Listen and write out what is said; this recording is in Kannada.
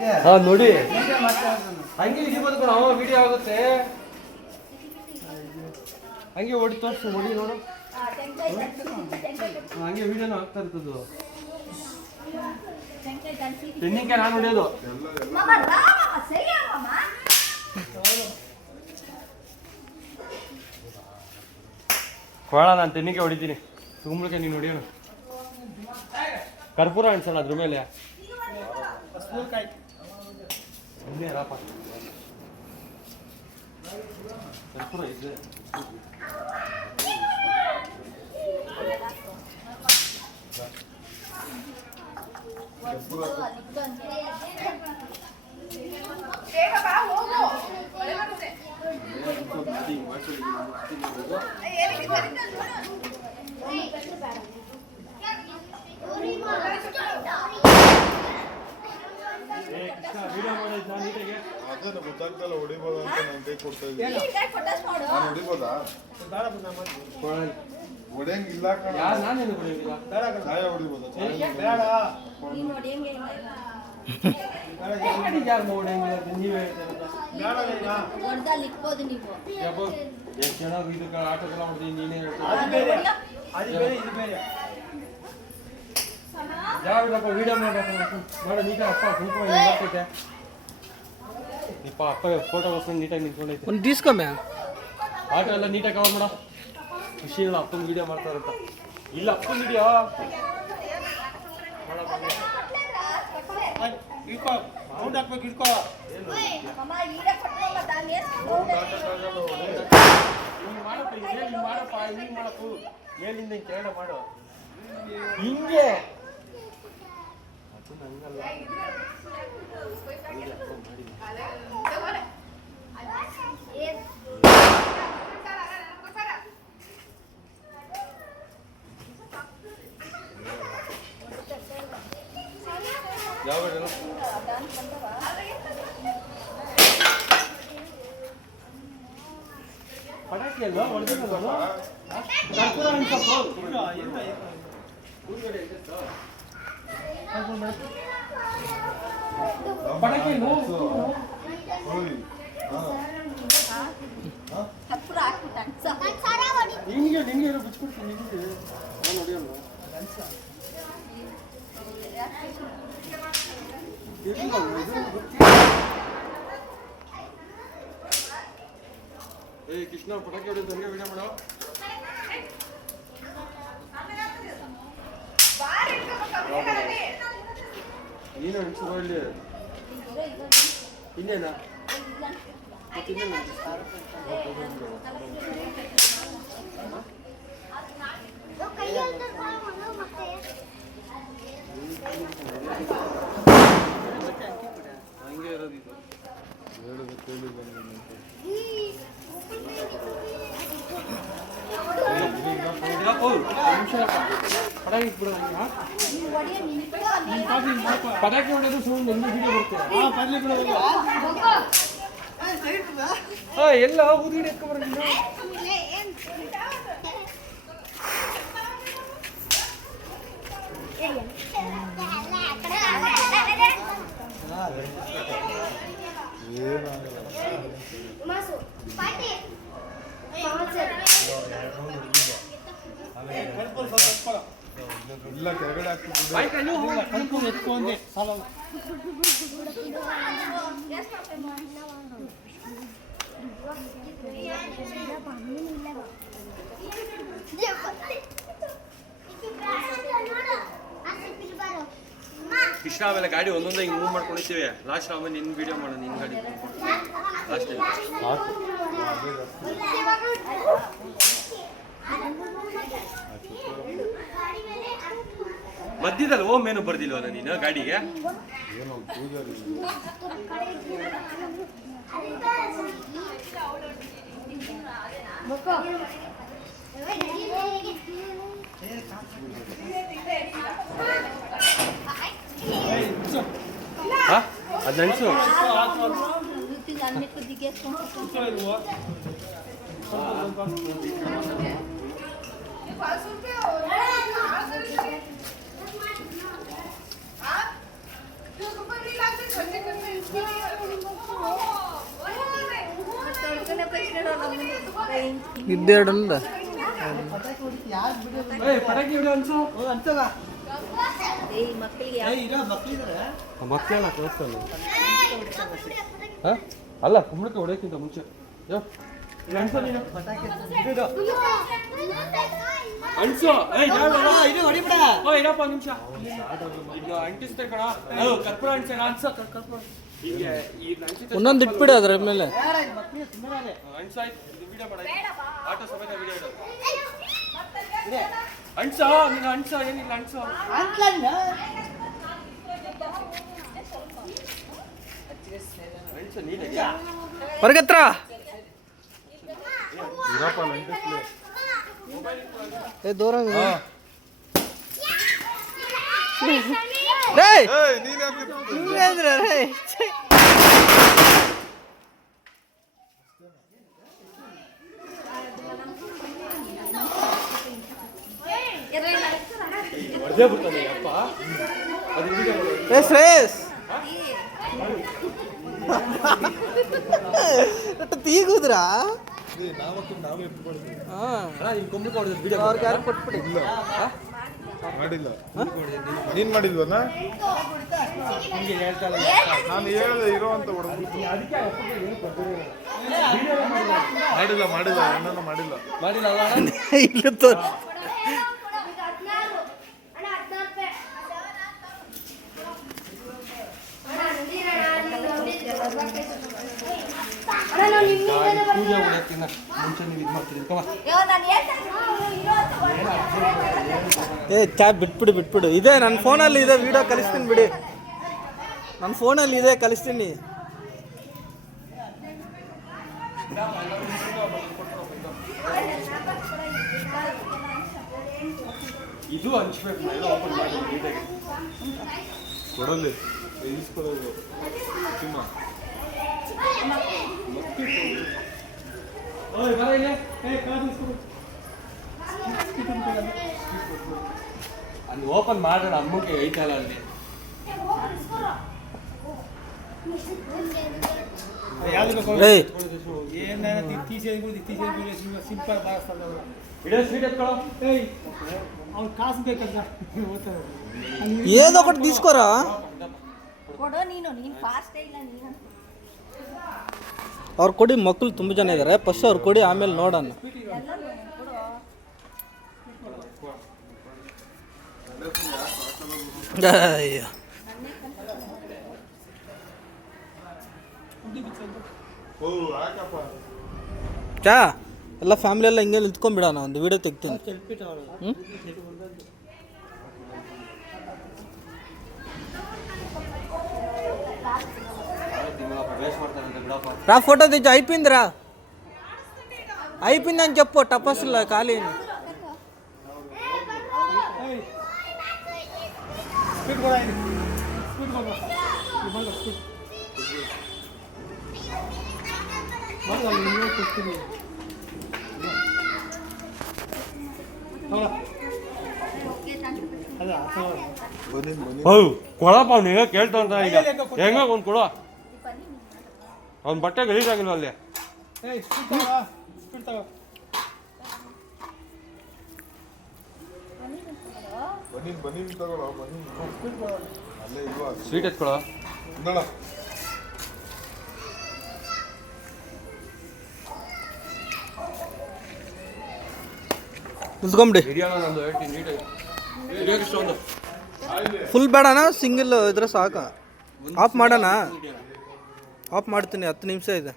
ಹಾ ನೋಡಿ ಹಂಗೆ ಹಿಡಿಬೋದು ಕಣ ವಿಡಿಯೋ ಆಗುತ್ತೆ ಹಂಗೆ ಹೊಡಿ ತೋರಿಸು ಹೊಡಿ ನೋಡು ಹಂಗೆ ವಿಡಿಯೋನ ಆಗ್ತಾ ಇರ್ತದ್ದು ತೆನ್ನಿಂಗೆ ನಾನು ಹೊಡಿಯೋದು ಕೋಳ ನಾನು ತೆನ್ನಿಗೆ ಹೊಡಿತೀನಿ ಕುಂಬಳಕ್ಕೆ ನೀನು ಹೊಡಿಯೋಣ ಕರ್ಪೂರ ಅನ್ಸೋಣ ಅದ್ರ ಮೇಲೆ ಕರ್ಪೂರ ಇದೆ ಅದನ್ನು ಗೊತ್ತಾಗ್ತಲ್ಲ ಹೊಡಿಬೋದ ಅಂತ ನಾನು ಕೈ ಕೊಡ್ತಾ ಇದ್ದೀನಿ ನಾನು ಹೊಡಿಬೋದಾ ಹೊಡೆಯಂಗಿಲ್ಲ ಕಣ ಛಾಯ ಹೊಡಿಬೋದ ಎಷ್ಟು ಚೆನ್ನಾಗಿ ಇದು ಆಟೋಗೆಲ್ಲ ಹೊಡ್ತೀನಿ ನೀನೇ ಯಾವ್ದಪ್ಪ ವಿಡಿಯೋ ಮಾಡಬೇಕು ಮಾಡ ನೀಟಾಗಿ ಅಪ್ಪ ಕುಂತ್ಕೊಂಡು ಬರ್ತೈತೆ ಅಪ್ಪ ಫೋಟೋ ಬರ್ಕೊಂಡು ನೀಟಾಗಿ ನಿಂತ್ಕೊಂಡೈತೆ ಒಂದು ಡಿಸ್ಕೊಮ್ಮೆ ಆಟೋ ಎಲ್ಲ ನೀಟಾಗಿ ಕವರ್ ಮಾಡ ಖುಷಿ ಇಲ್ಲ ಅಪ್ಪನ ವಿಡಿಯೋ ಮಾಡ್ತಾರಂತ ಇಲ್ಲ ಅಪ್ಪನ ವಿಡಿಯೋ ಮಾಡಪ್ಪ ಹಿಂಗೆ ಮಾಡಪ್ಪು ಹೇಳಿಂದ ಕೇಳ ಮಾಡು ಹಿಂಗೆ ಹಂಗಲ್ಲ ಯಾವ ಪಟಾಕಿ ಅಲ್ವಾ ಹೊಡೆದಿಲ್ಲ ಪಟಾಕಿ ನಿಂಗೆ ನಿಂಗೆ ಬಿಚ್ಕೊಡ್ತೀನಿ ನಿಂಗೆ ನಾನು ಹೊಡೆಯಲ್ಲ ಏ ಕೃಷ್ಣ ಪಟಾಕಿ ಹೊಡೆದು ನನಗೆ ವಿಡಿಯೋ ಮಾಡೋ ನೀನು ಅನ್ಸು ಇಲ್ಲಿ ಇನ್ನೇನಾ ಹಂಗೆ ಇರೋದು ಇದು ಹೇಳೋದು ಕೇಳಿ ಪಟಾಕಿ ಪಟಾಕಿ ಹೊಡೆದು ಸುಮ್ಮನೆ ಒಂದು ವಿಡಿಯೋ ಬರುತ್ತೆ ಎಲ್ಲ ಊದಿಡಿ ಎತ್ಕೊಂಡ್ಬರ್ತೀನಿ ಇಲ್ಲ ಕೆಳಗಡೆ ಕರ್ಕೊಂಡು ಎತ್ಕೊಂಡೆ ಕೃಷ್ಣ ಆಮೇಲೆ ಗಾಡಿ ಒಂದೊಂದೇ ಹಿಂಗೆ ಮೂವ್ ಮಾಡ್ಕೊಂಡಿರ್ತೀವಿ ಲಾಸ್ಟ್ ಆಮೇಲೆ ನಿನ್ನ ವಿಡಿಯೋ ಮಾಡೋದು ನಿನ್ನ ಗಾಡಿ ಲಾಸ್ಟ್ ಮಧ್ಯದಲ್ಲಿ ಓಮ್ ಏನು ಬರ್ದಿಲ್ವಲ್ಲ ನೀನು ಗಾಡಿಗೆ ಏನೋ ಪೂಜಾರಿ ಅದು ನೆನ್ಸು हाँ? जो सुपर रील आते हैं ಇದ್ದೆರಡಂದ ಪಟಾಕಿ ಹಿಡಿಯೋ ಅನ್ಸು ಮಕ್ಕಳೆಲ್ಲ ತೋರಿಸಲ್ಲ ಅಲ್ಲ ಕುಂಬಳಕ್ಕೆ ಹೊಡೆಯಕ್ಕಿಂತ ಮುಂಚೆ ಅನ್ಸು ನೀನು ಅನ್ಸು ಇರಪ್ಪ ನಿಮಿಷ ಈಗ ಅಂಟಿಸ್ತೆ ಕಣ ಕರ್ಪೂರ ಅನ್ಸೋಣ ಅನ್ಸ ಕರ್ಪೂರ ಒಂದೊಂದು ಇಟ್ಬಿಡಿ ಅದ್ರ ಮೇಲೆ ಅನ್ಸಾಯ್ತು ವಿಡಿಯೋ ಮಾಡ ಆಟೋ ಸಮೇತ ವಿಡಿಯೋ ಇಡೋದು ಅನ್ಸ ನೀನು ಅನ್ಸ ಏನಿಲ್ಲ ಅನ್ಸ ಅನ್ಸ ನೀನೆ ಹೊರಗತ್ರ ಇರಪ್ಪ ಲಂಟಿಸ್ಲಿ. ದೂರ ಏಯ್, ನೀನ್ ಯಾಕೆ ಹೊಡೆದೇ ಬಿಡ್ತಾನೆ ಅಪ್ಪ ಅದು ವಿಡಿಯೋ ಮಾಡೋದು ಶ್ರೇಯಸ್ ತೀಗುದ್ರಾ ನಾವೇ ಇಟ್ಕೊಳ್ತೀವಿ. ಅಣ್ಣ ನೀನು ಕುಂಬಳಕ್ಕೆ ಹೊಡೆದು ವಿಡಿಯೋ ಅವ್ರಿಗೆ ಯಾರು ಕೊಟ್ಬಿಡಿ ಮಾಡಿಲ್ಲ ನೀನ್ ಮಾಡಿಲ್ವನ ನಾನು ಹೇಳಿದೆ ಇರೋ ಅಂತ ಮಾಡಿಲ್ಲ ಏನನ್ನ ಮಾಡಿಲ್ಲ. ಮಾಡಿಲ್ಲ ಅಲ್ಲ ಅಣ್ಣ ಇಲ್ಲ ತೋರ್ ಪೂಜೆ ಹೊಡೆಯಕ್ಕಿಂತ ಮುಂಚೆ ನೀವು ಇದು ಮಾಡ್ತೀರಿ ಕಮ್ಮ ಚಾ ಬಿಟ್ಬಿಡು ಇದೆ ನನ್ನ ಫೋನಲ್ಲಿ ಇದೆ ವಿಡಿಯೋ ಕಳಿಸ್ತೀನಿ ಬಿಡಿ ನನ್ನ ಫೋನಲ್ಲಿ ಇದೆ ಕಳಿಸ್ತೀನಿ ಇದು ಹಂಚ್ಬೇಕು ಎಲ್ಲ ಓಪನ್ ಮಾಡಿ ನೀಟಾಗಿ ಕೊಡಲಿ ಇಸ್ಕೊಳ್ಳೋದು ತಿಮ್ಮ. ಅಲ್ಲಿ ಓಪನ್ ಮಾಡೋಣ ಅಮ್ಮಕ್ಕೆ ಐತಲ್ಲ ಅಲ್ಲಿ ಸ್ವೀಟ್ ಎತ್ಕೊಳ್ಳೋ ಅವ್ನು ಕಾಸು ಬೇಕಂತ ಏನೋ ಕೊಟ್ಟು తీసుకోರ ಕೊಡೋ ನೀನು ಫಾಸ್ಟ್ ಇಲ್ಲ ನೀನು ಅವ್ರು ಕೊಡಿ ಮಕ್ಕಳು ತುಂಬ ಜನ ಇದ್ದಾರೆ ಫಸ್ಟ್ ಅವ್ರು ಕೊಡಿ ಆಮೇಲೆ ನೋಡೋಣ ಅಯ್ಯೋ ಓ ಯಾಕಪ್ಪ ಚಾ ಎಲ್ಲ ಫ್ಯಾಮಿಲಿ ಎಲ್ಲ ಹಿಂಗೆ ನಿಂತ್ಕೊಂಡ್ಬಿಡೋಣ ಒಂದು ವಿಡಿಯೋ ತೆಗ್ತೀನಿ రా ఫోటో తెచ్చి అయిపోయిందిరా అయిపోయిందని చెప్పు టపస్సులో ఖాళీ ಸ್ಪೀಡ್ ಕೊಡ ಸ್ಪೀಡ್ ಕೊಡ ಸ್ಪೀಡ್ ಕೊಡ್ತೀನಿ ಹೌದು ಕೊಡಪ್ಪ ಅವ್ನು ಹೇಗೆ ಕೇಳ್ತಾವಂತ ಈಗ ಹೆಂಗ ಒಂದು ಕೊಡ ಅವ್ನ ಬಟ್ಟೆ ಗಲೀಜಾಗಿಲ್ವ ಅಲ್ಲಿ ಸ್ಪೀಡ್ ತಗೋ ಬನ್ನಿ ತಗೊಳ್ಳೋ ಬನ್ನಿ ಅಲ್ಲೇ ಇಲ್ವಾ ಸ್ವೀಟ್ ಎತ್ಕೊಳ್ಳೋ ನೋಡ ನಿಲ್ಸ್ಕೊಂಬಿಡಿ ಹಿರಿಯೋಣ ನಂದು ಹೇಳ್ತೀನಿ ನೀಟಾಗಿ ಹಿರಿಯೋಕೆ ಇಷ್ಟೊಂದು ಫುಲ್ ಬೇಡಣ ಸಿಂಗಲ್ ಇದ್ರೆ ಸಾಕು ಆಫ್ ಮಾಡೋಣ ಆಫ್ ಮಾಡ್ತೀನಿ 10 ನಿಮಿಷ ಇದೆ